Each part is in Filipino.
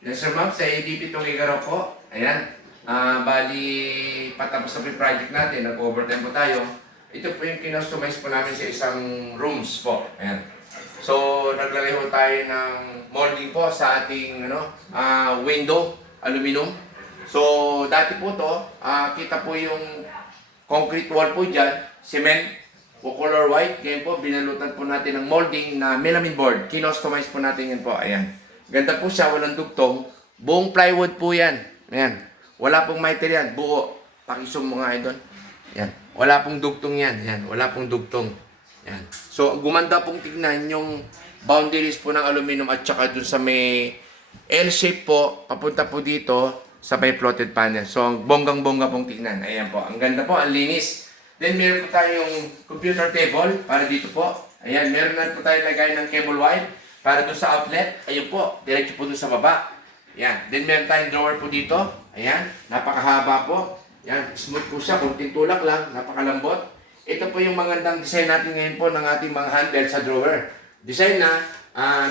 Yes sir ma'am, sa ADP Tungigaro po. Ayan. Bali, patapos na po yung project natin. Nag-overtime po tayo. Ito po yung kinustomize po namin sa isang rooms po. Ayan. So, naglagay po tayo ng molding po sa ating window, aluminum. So, dati po to, kita po yung concrete wall po dyan, cement, o color white. Ngayon po, binalutan po natin ng molding na melamine board. Kinustomize po natin yan po. Ayan. Ganda po siya, walang dugtong. Buong plywood po yan. Ayan. Wala pong material, buo. Pakisum mo nga doon. Ayan. Wala pong dugtong yan. Ayan. Wala pong dugtong. Ayan. So, gumanda pong tignan yung boundaries po ng aluminum at saka dun sa may L-shape po, papunta po dito sa may floated panel. So, bonggang-bongga pong tignan. Ayan po. Ang ganda po, ang linis. Then, meron po tayong computer table para dito po. Ayan. Meron na po tayo lagay ng cable wire para doon sa outlet. Ayun po. Diretso po doon sa baba. Ayan. Then, meron tayong drawer po dito. Ayan. Napakahaba po. Ayan. Smooth po siya. Kunting tulak lang. Napakalambot. Ito po yung magandang design natin ngayon po ng ating mga handle sa drawer. Design na,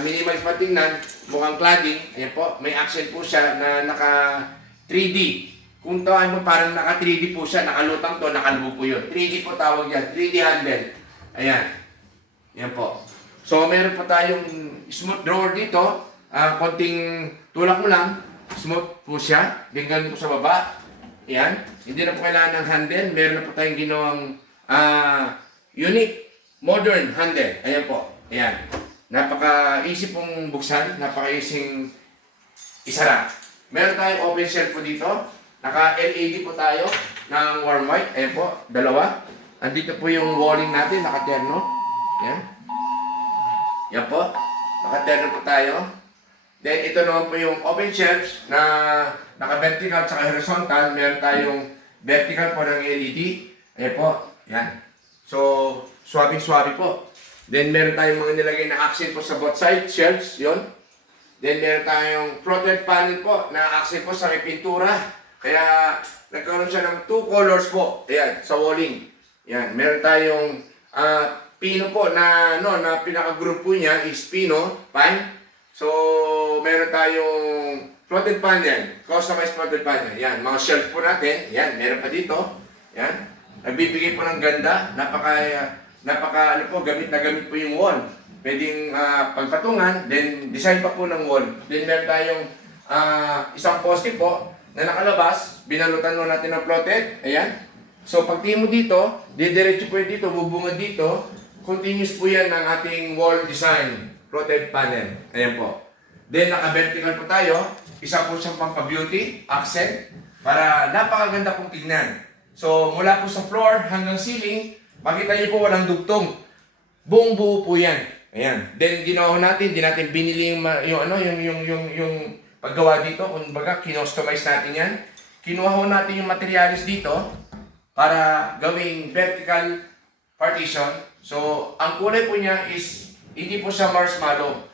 minimalist patingnan, mukhang cladding. Ayan po, may accent po siya na naka 3D. Kung tawag mo parang naka 3D po siya, nakalutang to, nakalubog po yun. 3D po tawag yan, 3D handle. Ayan. Ayan po. So meron po tayong smooth drawer dito. Konting tulak mo lang, smooth po siya. Ganyan po sa baba. Ayan. Hindi na po kailangan ng handle. Meron na po tayong ginawang unique, modern handle. Ayan po. Ayan. Napaka-easy pong buksan. Napaka-easy isara. Meron tayong open shelf po dito. Naka-LED po tayo ng warm white. Ayan po. Dalawa. Andito po yung walling natin. Naka-terno. Ayan. Yan po. Naka-terno po tayo. Then ito naman po yung open shelves na naka-vertical at horizontal. Meron tayong vertical po ng LED. Ayan po. Yan. So, swabe-swabe po. Then, meron tayong mga nilagay na accent po sa both side shelves. Yon. Then, meron tayong floated panel po na accent po sa may pintura. Kaya, nagkaroon siya ng 2 colors po. Ayan, sa walling. Yan. Meron tayong pino po na, na pinaka-group po niya is pino, pine. So, meron tayong floated panel. Customized floated panel. Yan, mga shelf po natin. Yan, meron pa dito. Yan. Nagbibigay po ng ganda, napaka gamit na gamit po yung wall. Pwedeng pagpatungan, then design pa po ng wall. Then meron tayong isang poste po na nakalabas, binalutan mo natin ng floated, ayan. So pagtingin mo dito, didiretso po yun dito, bubungad dito, continuous po yan ng ating wall design, floated panel. Ayan po. Then naka-vertical po tayo, isa po siyang pampa-beauty, accent, para napakaganda pong tignan. So, mula po sa floor hanggang ceiling, makita niyo po walang dugtong. Buong buo po yan. Ayan. Then, ginawa natin, di natin binili yung paggawa dito. Kung baga, kinostomize natin yan. Kinuha ho natin yung materials dito para gawing vertical partition. So, ang kulay po niya is, hindi po siya marshmallow.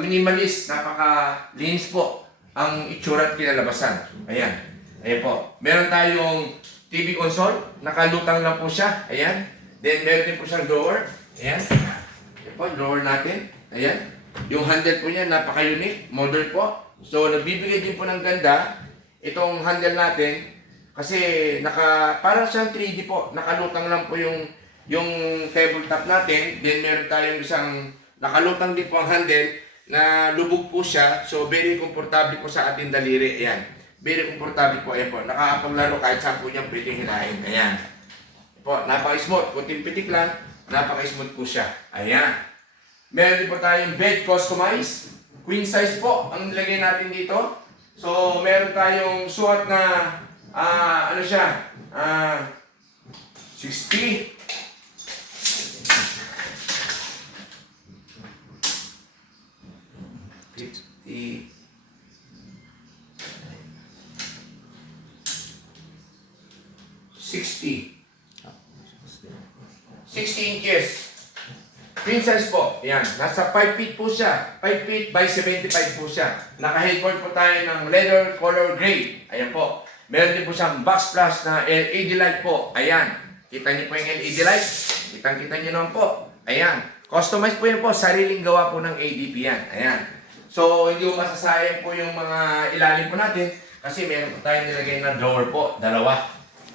Minimalist, napaka-linis po ang itsura at kinalabasan. Ayan. Ayan po. Meron tayong TV console, nakalutang lang po siya. Ayan. Then, meron din po siyang drawer. Ayan. Ayan po, drawer natin. Ayan. Yung handle po niya, napaka-unique. Modern po. So, nagbibigay din po ng ganda itong handle natin. Kasi, parang siyang 3D po. Nakalutang lang po yung tabletop natin. Then, meron tayong isang nakalutang din po ang handle na lubog po siya. So, very comfortable po sa ating daliri. Ayan. Very comfortable po. Ayan po. Nakakapaglaro kahit saan po niya pwedeng hinahin. Ayan. Ayan po. Napaka-smooth. Kunting pitik lang. Napaka-smooth po siya. Ayan. Meron din po tayong bed customized. Queen size po ang nilagay natin dito. So, meron tayong suot na ano siya? 60. 50. 60 inches. Queen size po. Yan. Nasa 5 feet po siya. 5 feet by 75 po siya. Naka-headboard po tayo ng leather color gray. Ayan po. Meron din po siyang box plus na LED light po. Ayan. Kita niyo po yung LED light. Kitang-kita niyo naman po. Ayan. Customized po yan po. Sariling gawa po ng ADP yan. Ayan. So, hindi mo masasayang po yung mga ilalim po natin kasi meron po tayong nilagay na drawer po, dalawa.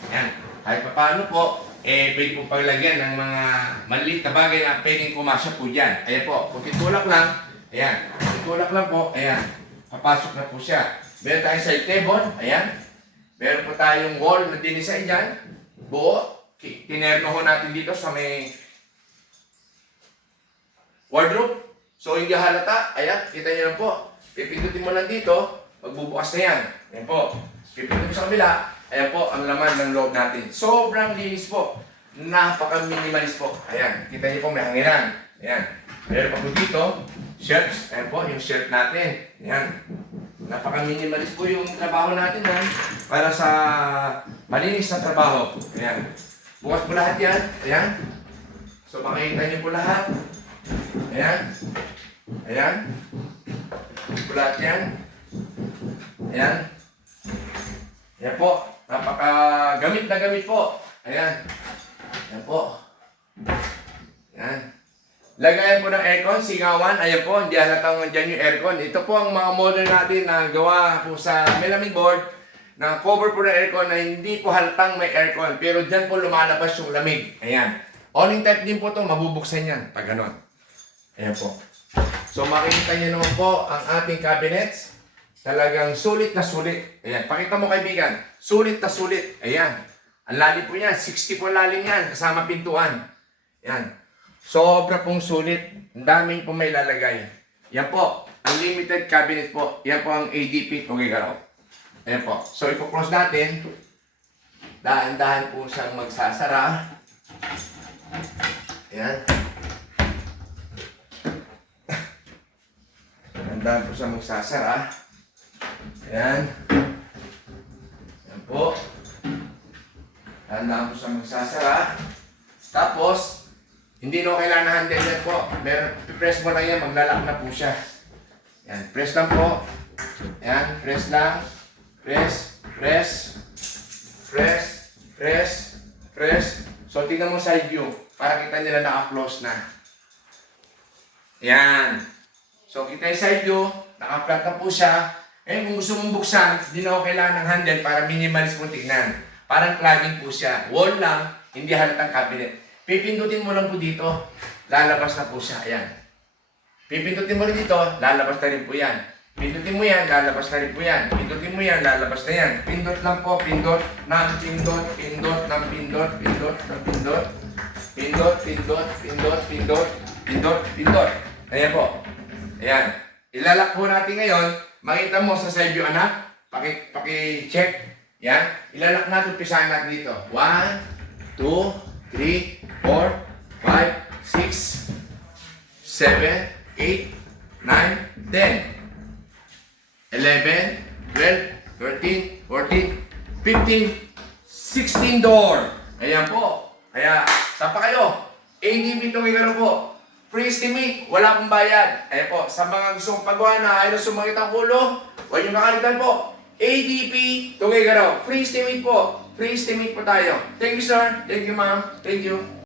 Ayan. Kahit pa paano po, pwede po paglagyan ng mga maliit na bagay na pwedeng kumasya po dyan. Ayan po, kung titulak lang, ayan. Titulak lang po, ayan. Papasok na po siya. Meron tayong side table, ayan. Meron po tayong wall na dinisay dyan. Buo. Tinerno ho natin dito sa may wardrobe. So, hindi halata. Ayan, kita nyo lang po. Pipindutin mo lang dito, magbubukas na yan. Ayan po. Pipindutin mo sa kabila. Ayan po, ang laman ng loob natin. Sobrang linis po. Napaka-minimalist po. Ayan, kita nyo po may hanginan. Ayan. Meron pa po dito, shelves. Ayan po, yung shelf natin. Ayan. Napaka-minimalist po yung trabaho natin ha, para sa malinis na trabaho. Ayan. Bukas po lahat yan. Ayan. So makikita niyo po lahat. Ayan. Ayan. Bukas po lahat yan. Ayan. Ayan po. Napaka-gamit na gamit po. Ayan. Ayan po. Ayan. Lagayan po ng aircon, singawan. Ayan po, hindi halatang dyan yung aircon. Ito po ang mga model natin na gawa po sa melamine board na cover po ng aircon na hindi po halatang may aircon. Pero dyan po lumalabas yung lamig. Ayan. Awning type din po ito, mabubuksan yan. Pag ganon. Ayan po. So makikita niyo naman po ang ating cabinets. Talagang sulit na sulit. Ayan. Pakita mo kaibigan. Sulit na sulit. Ayan. Ang lalim po yan. 60 po lalim yan. Kasama pintuan. Ayan. Sobra pong sulit. Ang daming po may lalagay. Yan po. Unlimited cabinet po. Yan po ang ADP Tugigaraw. Ayan po. So, ipo-close natin. Dahan-dahan po siyang magsasara. Ayan. Dahan-dahan po siyang magsasara. Ayan. Ayan po. Dahan-dahan po siyang magsasara. Tapos, hindi no kailangan na handle yan po. Press mo lang yan, maglalak na po siya. Ayan. Press lang po. Ayan. Press lang. Press, press, press, press, press. So, tingnan mo side view para kita nila naka-close na. Yan. So, kita yung side view, naka-flat na po siya. Eh, kung gusto mong buksan, hindi na ako kailangan ng handle para minimalist mo tignan. Parang plugging po siya. Wall lang, hindi halatang cabinet. Pipindutin mo lang po dito, lalabas na po siya. Ayan. Pipindutin mo rin dito, lalabas na rin po yan. Pindutin mo yan, lalabas na rin po yan. Pindutin mo yan, lalabas na yan. Pindot lang po, pindot, ng pindot, pindot, ng pindot, pindot, ng pindot. Pindot, pindot, pindot, pindot, pindot, pindot. Ayan po. Ayan. Ilalak po natin ngayon. Makita mo sa side view anak. Paki-check. Yan. Ilalak natin, pisahan natin dito. 1, 2, 3, 4, 5, 6, 7, 8, 9, 10. 11, 12, 13, 14, 15, 16 door. Ayan po. Kaya, saan pa kayo? ADP Tugigaraw po. Free estimate, wala pong bayad. Ayan po, sa mga gustong pagawa na ayaw sumakit ang ulo, huwag nyo makalitan po. ADP Tugigaraw. Free estimate po. Free estimate po tayo. Thank you sir. Thank you ma'am. Thank you.